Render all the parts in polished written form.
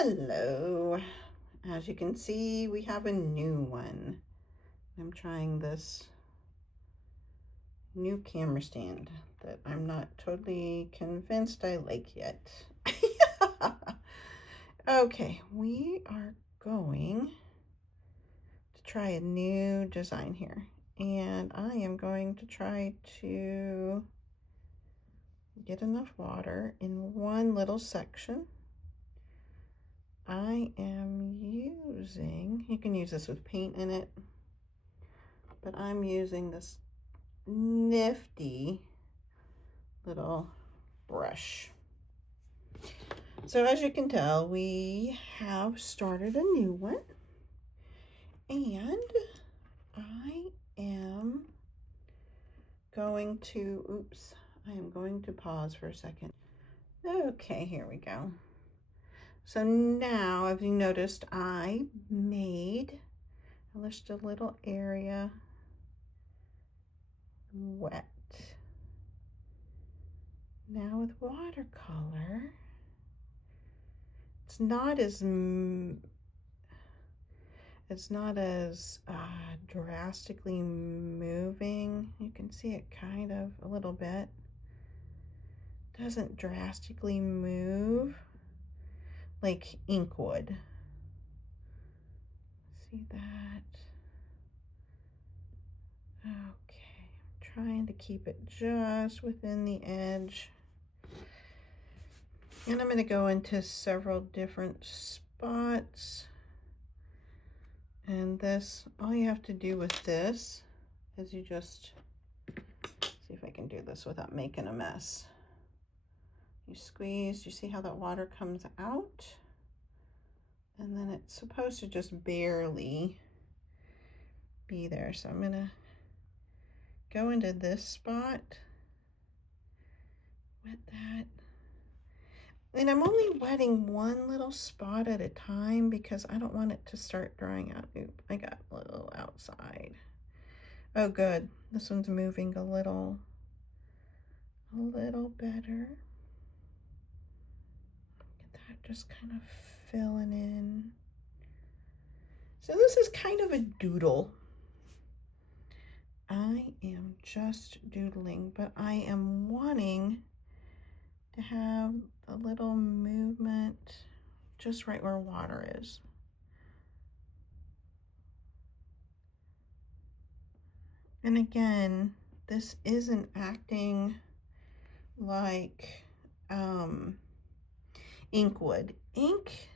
Hello. As you can see, we have a new one. I'm trying this new camera stand that I'm not totally convinced I like yet. Okay, we are going to try a new design here. And I am going to try to get enough water in one little section. I am using, you can use this with paint in it, but I'm using this nifty little brush. So as you can tell, we have started a new one, and I am going to, I am going to pause for a second. Okay, here we go. So now, as you noticed, I made just a little area wet. Now with watercolor, it's not as drastically moving. You can see it kind of a little bit. Doesn't drastically move like ink would. See that? Okay, I'm trying to keep it just within the edge. And I'm going to go into several different spots. And this, all you have to do with this is you just, see if I can do this without making a mess. You squeeze, you see how that water comes out? And then it's supposed to just barely be there. So I'm gonna go into this spot, wet that. And I'm only wetting one little spot at a time because I don't want it to start drying out. Oop, I got a little outside. Oh, good. This one's moving a little better. Get that just kind of filling in. So this is kind of a doodle. I am just doodling, but I am wanting to have a little movement just right where water is. And again, this isn't acting like ink would. Ink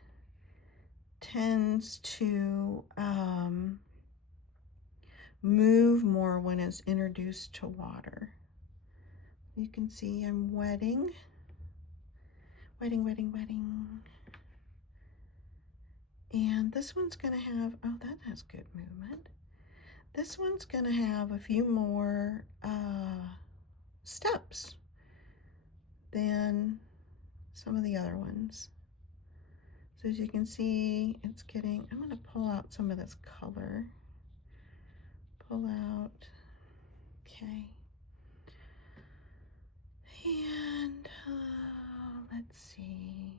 tends to move more when it's introduced to water. You can see I'm wetting. And this one's gonna have, oh, that has good movement. This one's gonna have a few more steps than some of the other ones. So as you can see, it's getting, I'm gonna pull out some of this color. Pull out, okay. And let's see,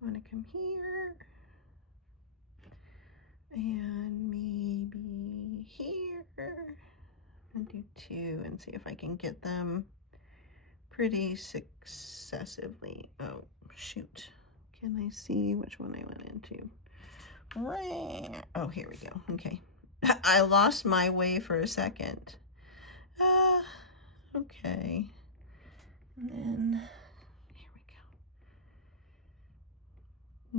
I wanna come here and maybe here and do two and see if I can get them pretty successively. Oh, shoot. Can I see which one I went into? Oh, here we go. Okay. I lost my way for a second. Okay. And then here we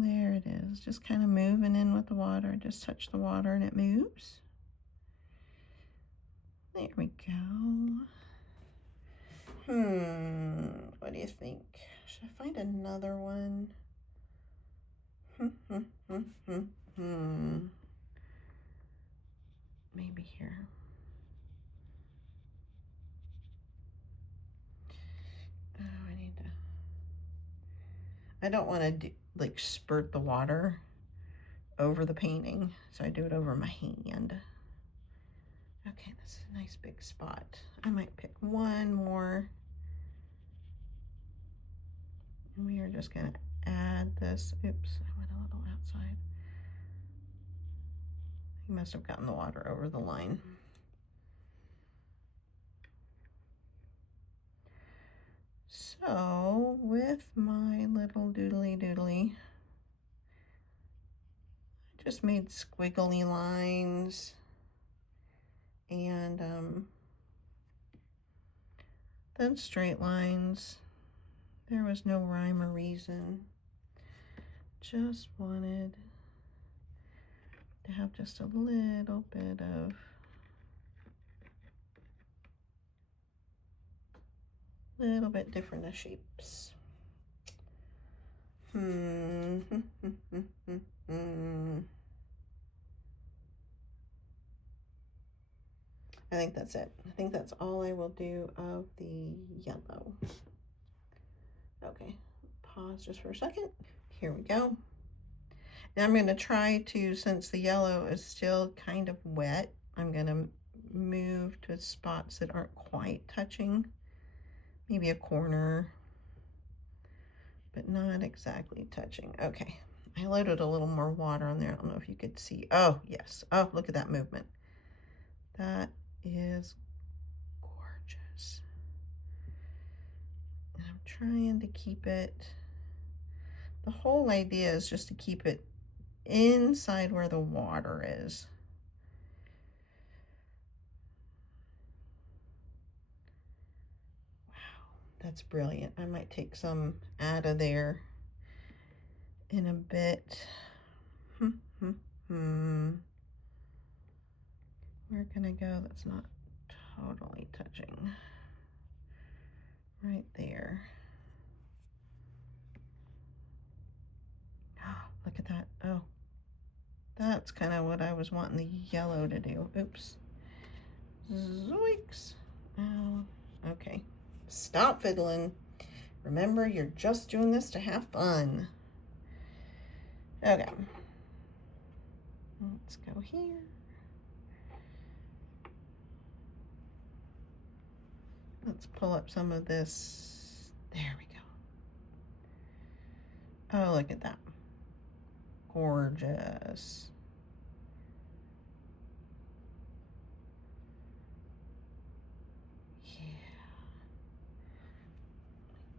go. There it is. Just kind of moving in with the water. Just touch the water and it moves. There we go. What do you think? Should I find another one? Maybe here. Oh, I don't want to do, like spurt the water over the painting, so I do it over my hand. Okay, this is a nice big spot. I might pick one more. And we are just gonna add had this. Oops, I went a little outside. He must have gotten the water over the line. So with my little doodly, I just made squiggly lines and then straight lines. There was no rhyme or reason. Just wanted to have just a little bit of different of shapes. I think that's it. I think that's all I will do of the yellow. Okay, pause just for a second. Here we go. Now I'm going to try to, since the yellow is still kind of wet, I'm going to move to spots that aren't quite touching. Maybe a corner, but not exactly touching. Okay, I loaded a little more water on there. I don't know if you could see. Oh, yes. Oh, look at that movement. That is gorgeous. And I'm trying to keep it, the whole idea is just to keep it inside where the water is. Wow, that's brilliant. I might take some out of there in a bit. Where can I go that's not totally touching? Right there. Look at that. Oh, that's kind of what I was wanting the yellow to do. Oops. Zoinks. Oh, okay. Stop fiddling. Remember, you're just doing this to have fun. Okay. Let's go here. Let's pull up some of this. There we go. Oh, look at that. Gorgeous. Yeah.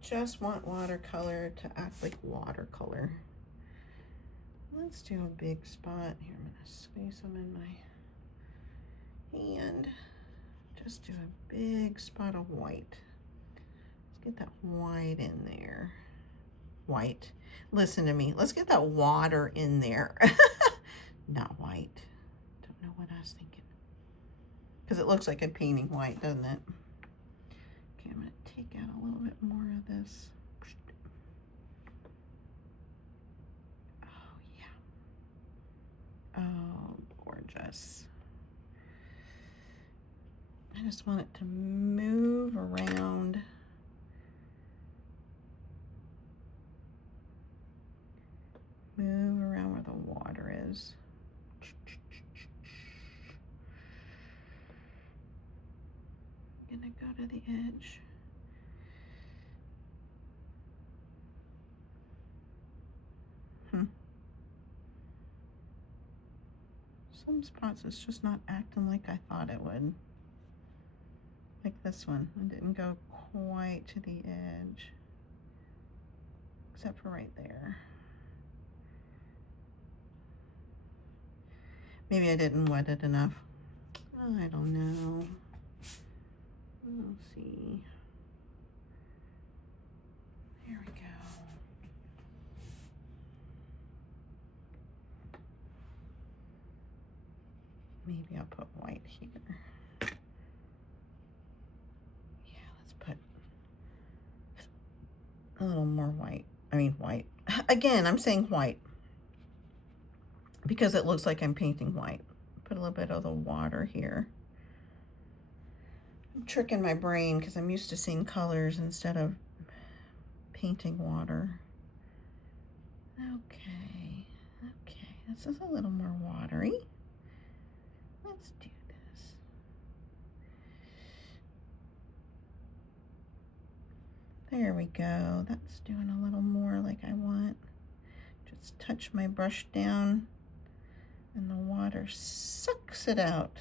Just want watercolor to act like watercolor. Let's do a big spot. Here, I'm gonna squeeze them in my hand. Just do a big spot of white. Let's get that white in there. White. Listen to me. Let's get that water in there. Not white. Don't know what I was thinking. Because it looks like I'm painting white, doesn't it? Okay, I'm going to take out a little bit more of this. Oh, yeah. Oh, gorgeous. I just want it to move around. Move around where the water is. I'm gonna go to the edge. Some spots it's just not acting like I thought it would. Like this one, it didn't go quite to the edge, except for right there. Maybe I didn't wet it enough. I don't know. We'll see. Here we go. Maybe I'll put white here. Yeah, let's put a little more white. I mean white. Again, I'm saying white because it looks like I'm painting white. Put a little bit of the water here. I'm tricking my brain because I'm used to seeing colors instead of painting water. Okay, okay, this is a little more watery. Let's do this. There we go. That's doing a little more like I want. Just touch my brush down and the water sucks it out.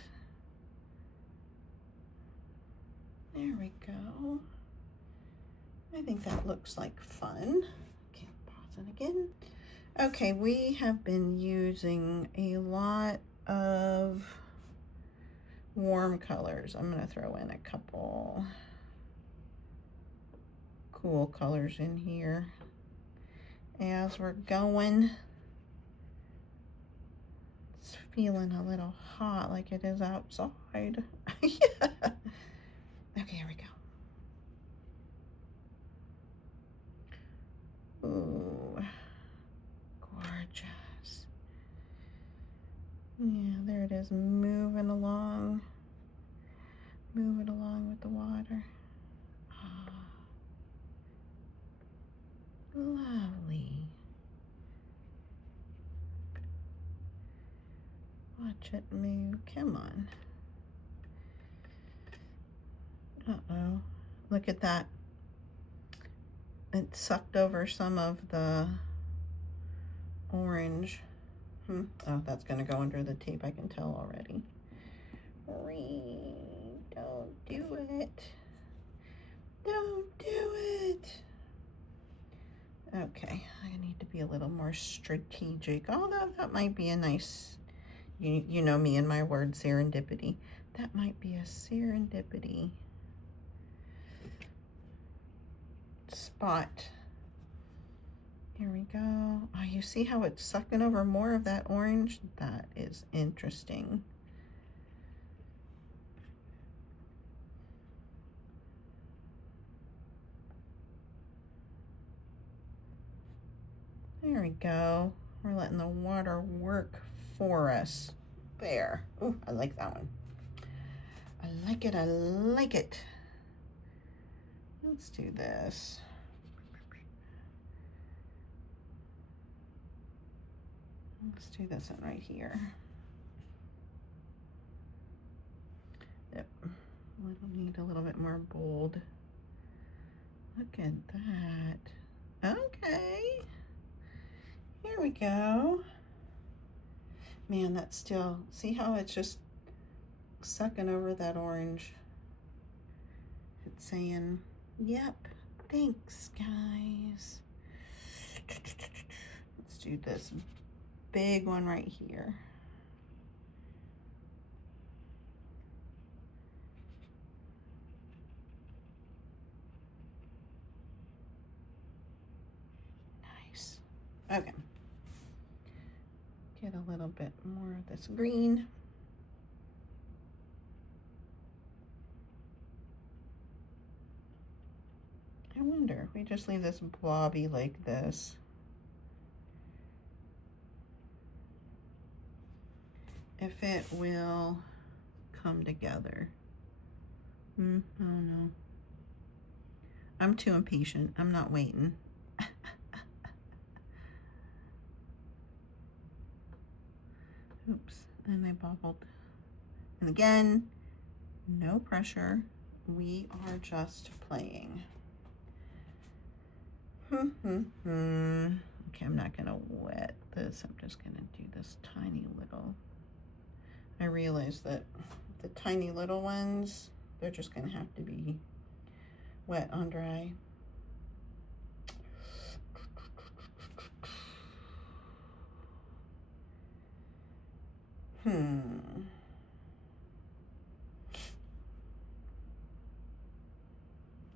There we go. I think that looks like fun. Okay, pause it again. Okay, we have been using a lot of warm colors. I'm going to throw in a couple cool colors in here as we're going. It's feeling a little hot like it is outside. Yeah. Okay, here we go. Ooh, gorgeous. Yeah, there it is, moving along with the water. Oh, lovely. Watch it move. Come on. Uh-oh. Look at that. It sucked over some of the orange. Oh, that's going to go under the tape. I can tell already. Don't do it. Don't do it. Okay, I need to be a little more strategic. Although that might be a nice, you know me and my word serendipity. That might be a serendipity spot. Here we go. Oh, you see how it's sucking over more of that orange? That is interesting. There we go. We're letting the water work for us. There. Oh, I like that one. I like it. I like it. Let's do this. Let's do this one right here. Yep. We'll need a little bit more bold. Look at that. Okay. Here we go. Man, that's still, see how it's just sucking over that orange? It's saying, yep, thanks, guys. Let's do this big one right here. Nice. Okay. Get a little bit more of this green. I wonder if we just leave this blobby like this. If it will come together. I don't know. I'm too impatient. I'm not waiting. Oops, and I bobbled. And again, no pressure. We are just playing. Okay, I'm not gonna wet this. I'm just gonna do this tiny little. I realize that the tiny little ones, they're just gonna have to be wet on dry.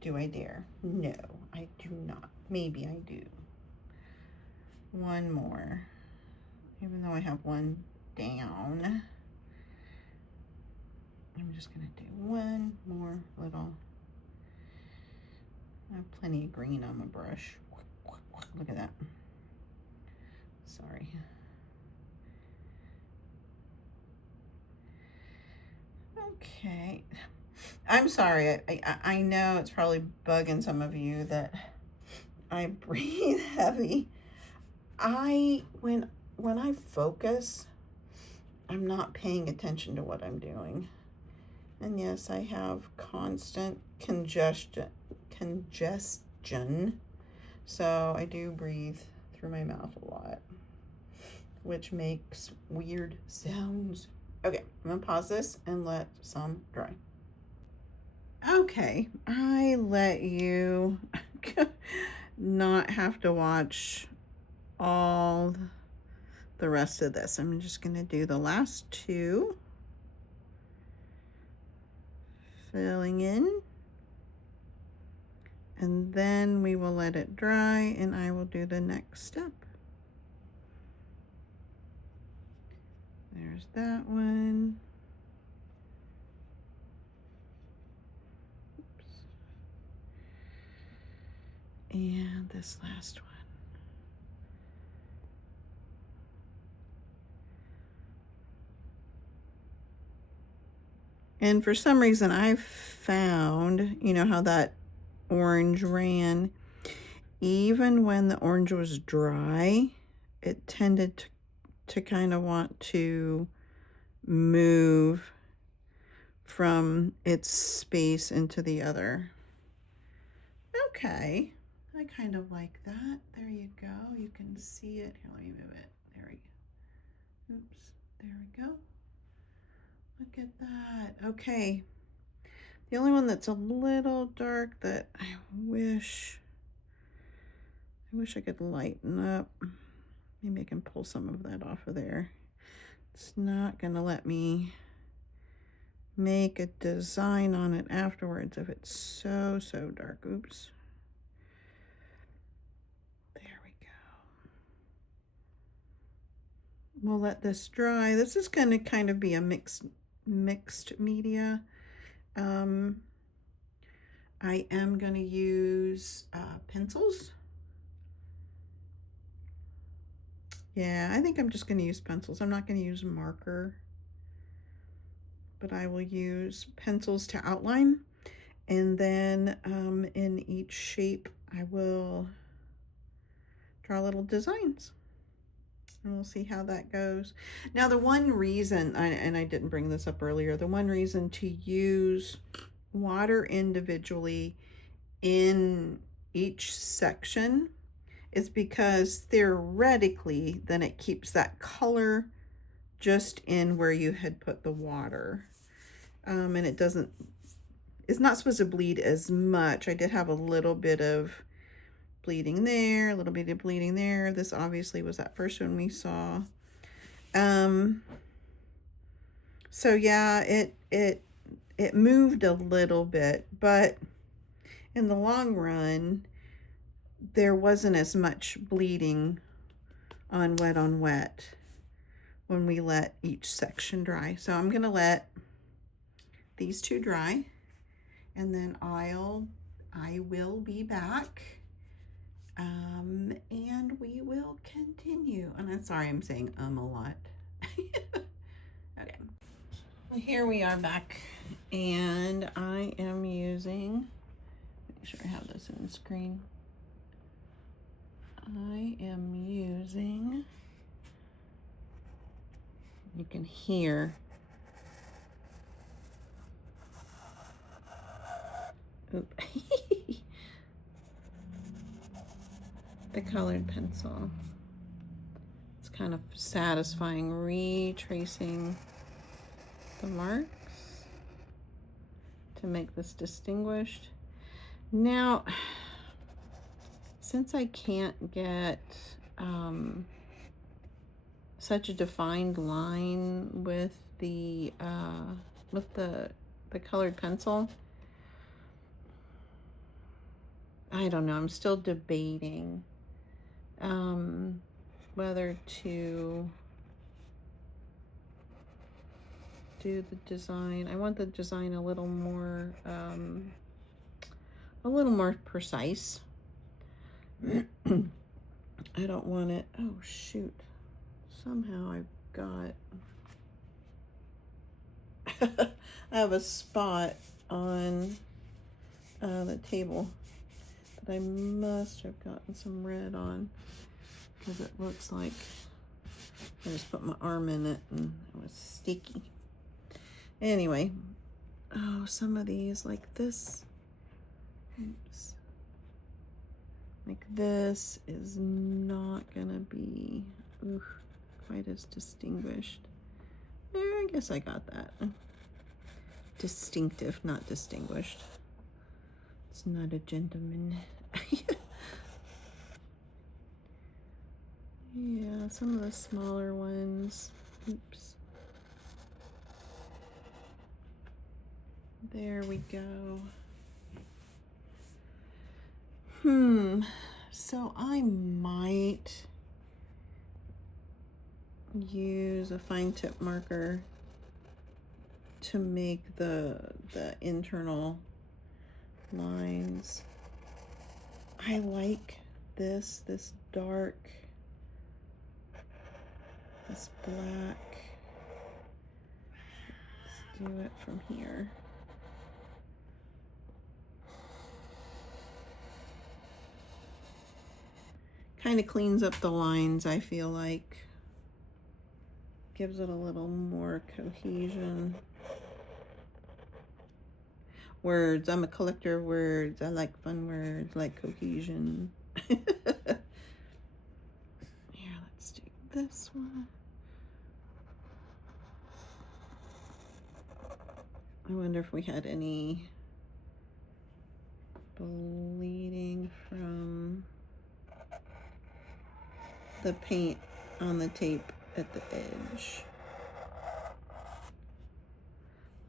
Do I dare? No, I do not. Maybe I do. One more. Even though I have one down, I'm just gonna do one more little. I have plenty of green on my brush. Look at that. Sorry. Okay. I'm sorry. I know it's probably bugging some of you that I breathe heavy. When I focus, I'm not paying attention to what I'm doing. And yes, I have constant congestion. So I do breathe through my mouth a lot, which makes weird sounds. Okay, I'm gonna pause this and let some dry. Okay, I let you not have to watch all the rest of this. I'm just gonna do the last two, filling in, and then we will let it dry and I will do the next step. There's that one. Oops. And this last one. And for some reason I've found, you know how that orange ran, even when the orange was dry, it tended to kind of want to move from its space into the other. Okay, I kind of like that. There you go. You can see it. Here, let me move it. There we go. Oops, there we go. Look at that. Okay. The only one that's a little dark that I wish I could lighten up. Maybe I can pull some of that off of there. It's not gonna let me make a design on it afterwards if it's so dark. Oops. There we go. We'll let this dry. This is gonna kind of be a mixed media. I am gonna use pencils. Yeah, I think I'm just gonna use pencils. I'm not gonna use marker, but I will use pencils to outline, and then in each shape I will draw little designs, and we'll see how that goes. Now the one reason, and I didn't bring this up earlier, the one reason to use water individually in each section is because theoretically then it keeps that color just in where you had put the water, and it's not supposed to bleed as much. I did have a little bit of bleeding there, a little bit of bleeding there. This obviously was that first one we saw. So yeah, it moved a little bit, but in the long run, there wasn't as much bleeding on wet when we let each section dry. So I'm gonna let these two dry, and then I will be back, and we will continue. And I'm sorry I'm saying a lot. Okay. Well, here we are back, and I am using, make sure I have this in the screen. I am using, you can hear, oop, the colored pencil. It's kind of satisfying retracing the marks to make this distinguished. Now, since I can't get such a defined line with the colored pencil, I don't know, I'm still debating whether to do the design. I want the design a little more precise. I don't want it, oh shoot, somehow I've got I have a spot on the table that I must have gotten some red on, because it looks like I just put my arm in it and it was sticky. Anyway, oh, some of these like this, oops, like this is not gonna quite as distinguished. I guess I got that. Distinctive, not distinguished. It's not a gentleman. Yeah, some of the smaller ones. Oops. There we go. So I might use a fine tip marker to make the internal lines. I like this dark, this black. Let's do it from here. Kind of cleans up the lines, I feel like. Gives it a little more cohesion. Words. I'm a collector of words. I like fun words, like cohesion. Here, let's do this one. I wonder if we had any bleeding from the paint on the tape at the edge.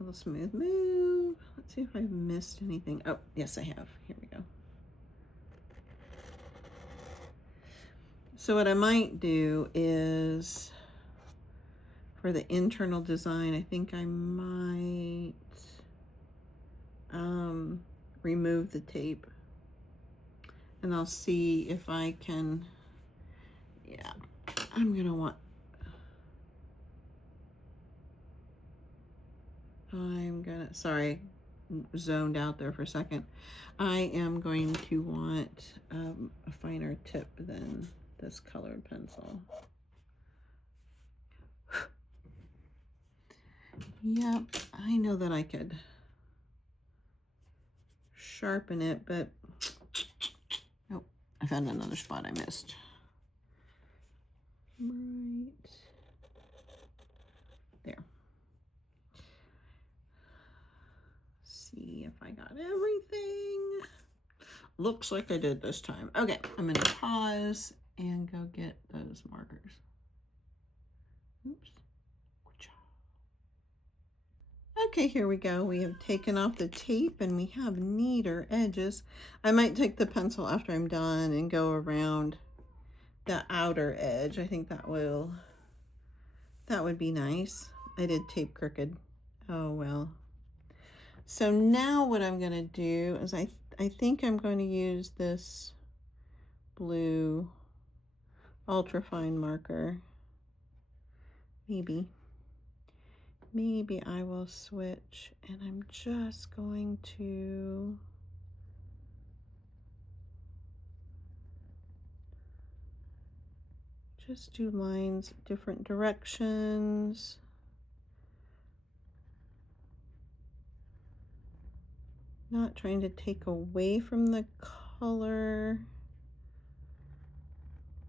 A little smooth move. Let's see if I've missed anything. Oh, yes, I have. Here we go. So what I might do is, for the internal design, I think I might remove the tape. And I'll see if I can, yeah, I'm gonna want, sorry, zoned out there for a second. I am going to want a finer tip than this colored pencil. Yep, I know that I could sharpen it, but nope, I found another spot I missed. Right there. See if I got everything. Looks like I did this time. Okay, I'm gonna pause and go get those markers. Oops. Okay, here we go. We have taken off the tape and we have neater edges. I might take the pencil after I'm done and go around the outer edge. I think that would be nice. I did tape crooked. Oh well. So now what I'm gonna do is I think I'm going to use this blue ultrafine marker. Maybe I will switch, and I'm just going to just do lines different directions. Not trying to take away from the color,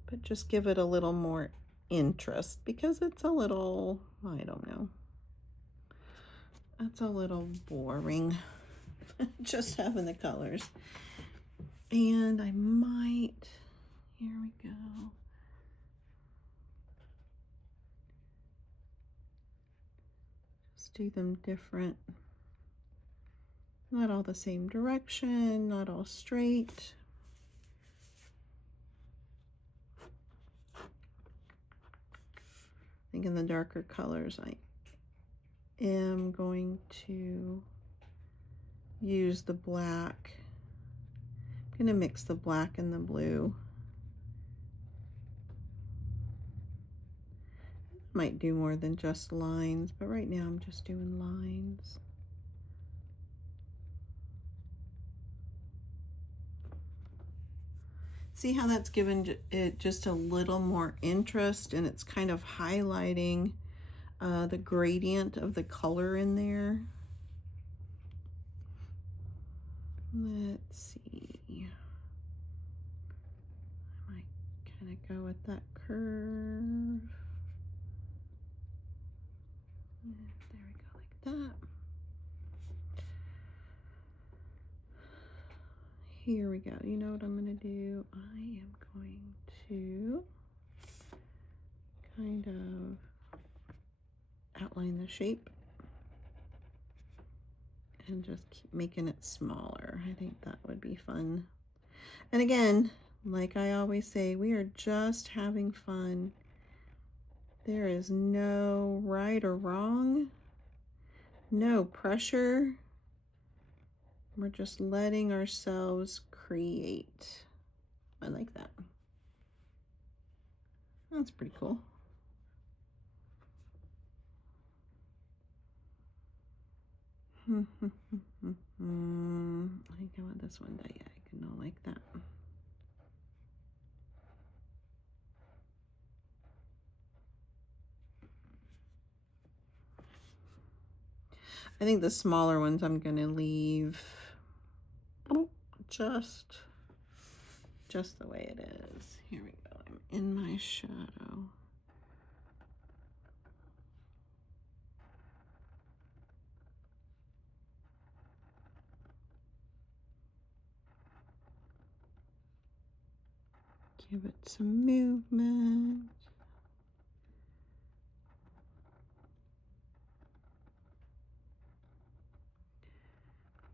but just give it a little more interest, because it's a little, I don't know, that's a little boring just having the colors. And I might, here we go, just do them different, not all the same direction, not all straight. I think in the darker colors I am going to use the black. I'm going to mix the black and the blue. Might do more than just lines, but right now I'm just doing lines. See how that's given it just a little more interest, and it's kind of highlighting the gradient of the color in there. Let's see. I might kind of go with that curve. There we go, like that. Here we go. You know what I'm going to do? I am going to kind of outline the shape and just keep making it smaller. I think that would be fun. And again, like I always say, we are just having fun. There is no right or wrong, no pressure. We're just letting ourselves create. I like that. That's pretty cool. I think I want this one diagonal like that. I think the smaller ones I'm going to leave just the way it is. Here we go. I'm in my shadow. Give it some movement.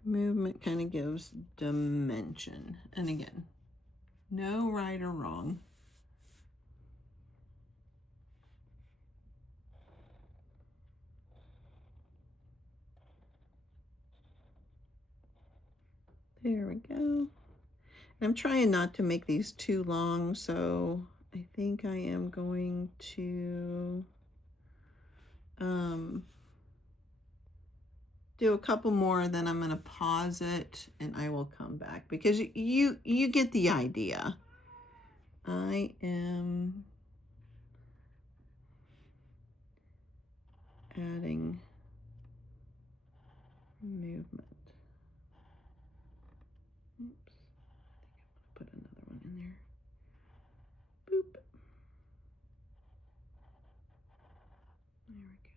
Movement kind of gives dimension. And again, no right or wrong. There we go. I'm trying not to make these too long, so I think I am going to do a couple more, then I'm going to pause it and I will come back because you get the idea. I am adding movement. Oops. I think I want to put another one in there. Boop. There we go.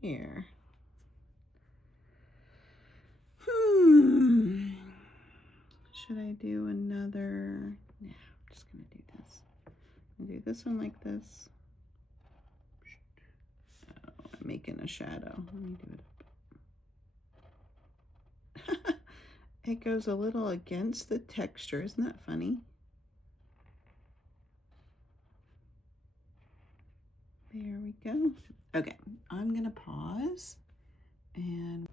Here. Should I do another? Yeah, I'm just going to do this. I'm going to do this one like this. Oh, I'm making a shadow. Let me do it up. It goes a little against the texture. Isn't that funny? There we go. Okay, I'm going to pause. And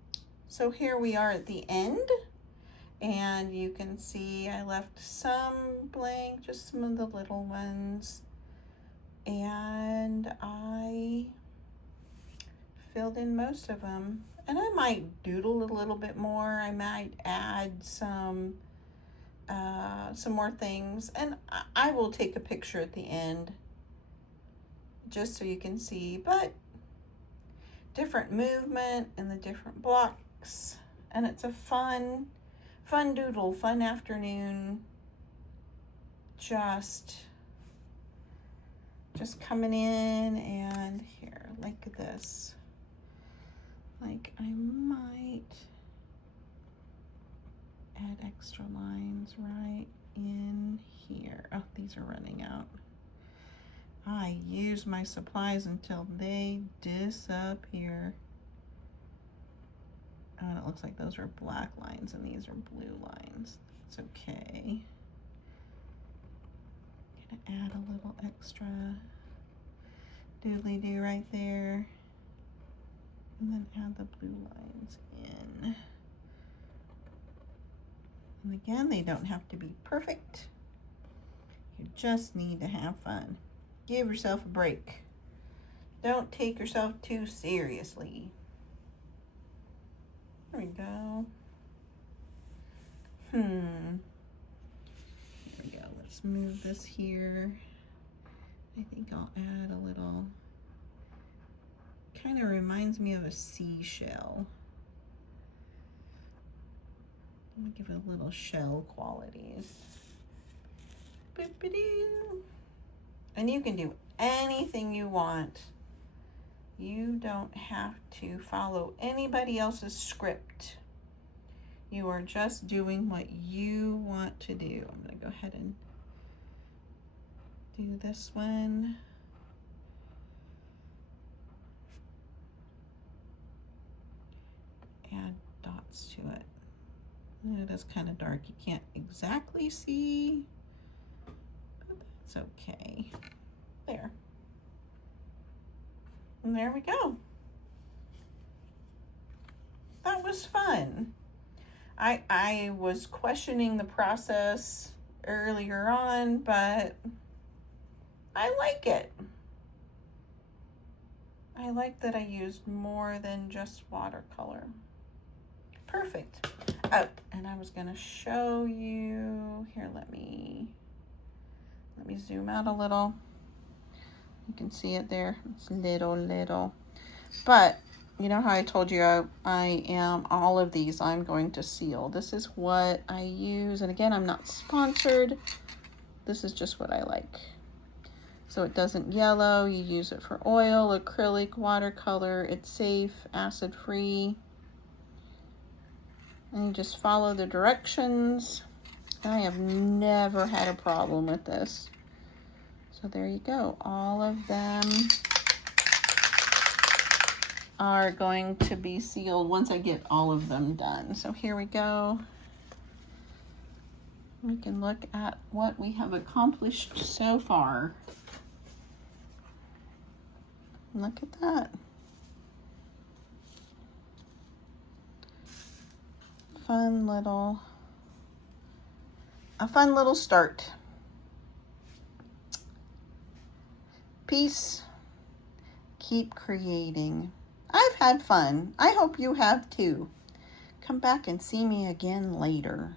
so here we are at the end. And you can see I left some blank, just some of the little ones. And I filled in most of them. And I might doodle a little bit more. I might add some more things. And I will take a picture at the end just so you can see. But different movement and the different blocks. And it's a fun doodle, fun afternoon. Just coming in and here, like this. Like I might add extra lines right in here. Oh, these are running out. I use my supplies until they disappear. Oh, and it looks like those are black lines and these are blue lines. It's okay. Gonna add a little extra doodly-doo right there. And then add the blue lines in. And again, they don't have to be perfect. You just need to have fun. Give yourself a break. Don't take yourself too seriously. There we go. There we go. Let's move this here. I think I'll add a little, kind of reminds me of a seashell. I'm gonna give it a little shell qualities. Boop-a-doo. And you can do anything you want. You don't have to follow anybody else's script. You are just doing what you want to do. I'm gonna go ahead and do this one. Add dots to it. It is kind of dark. You can't exactly see, but that's okay. There. And there we go. That was fun. I was questioning the process earlier on, but I like it. I like that I used more than just watercolor. Perfect. Oh, and I was gonna show you here. Let me zoom out a little. You can see it there. It's little, but you know how I told you I am all of these I'm going to seal. This is what I use, and again, I'm not sponsored. This is just what I like. So it doesn't yellow. You use it for oil, acrylic, watercolor. It's safe, acid-free. And you just follow the directions. I have never had a problem with this. So there you go. All of them are going to be sealed once I get all of them done. So here we go. We can look at what we have accomplished so far. Look at that. A fun little start. Peace. Keep creating. I've had fun. I hope you have too. Come back and see me again later.